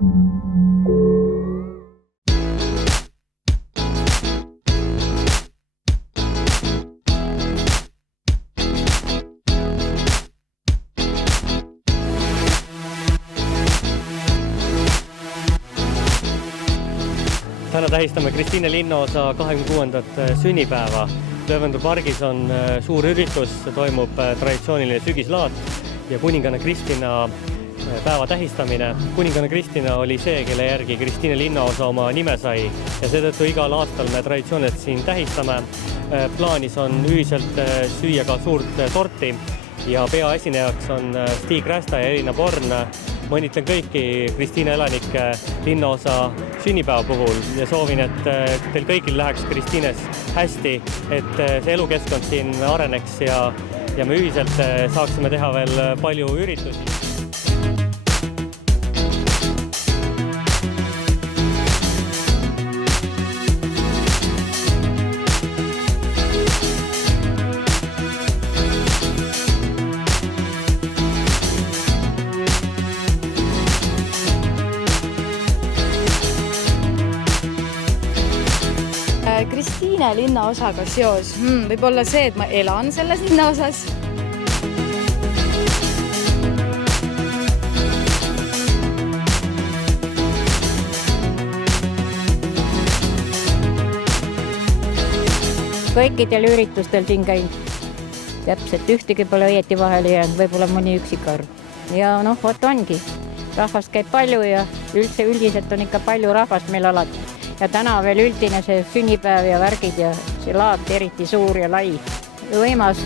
Täna tähistame Kristiine linnaosa 26. sünnipäeva. Löövendu pargis on suur üritus, toimub traditsiooniline sügislaat ja kuninganna Kristina päeva tähistamine. Kuninganna Kristina oli see, kelle järgi Kristiine linnaosa oma nime sai ja seetõttu igal aastal me traditsiooniliselt siin tähistame. Plaanis on ühiselt süüa ka suurt torti ja peaesinejaks on Stig Rästa ja Elina Born. Ma õnnitlen kõiki Kristiine elanikke linnaosa sünnipäeva puhul ja soovin, et teil kõigil läheks Kristiines hästi, et see elukeskkond siin areneks ja me ühiselt saaksime teha veel palju üritusi. Kristiine linnaosaga seos võib olla see, et ma elan selles linnaosas. Kõikidel üritustel siin käin. Täpselt ühtegi pole õieti vahele jäänud, võib-olla mõni üksikarv. Ja vot ongi. Rahvast käib palju ja üldiselt on ikka palju rahvast meil alati. Ja täna veel üldine see sünnipäev ja värgid ja see laat eriti suur ja lai. Võimas.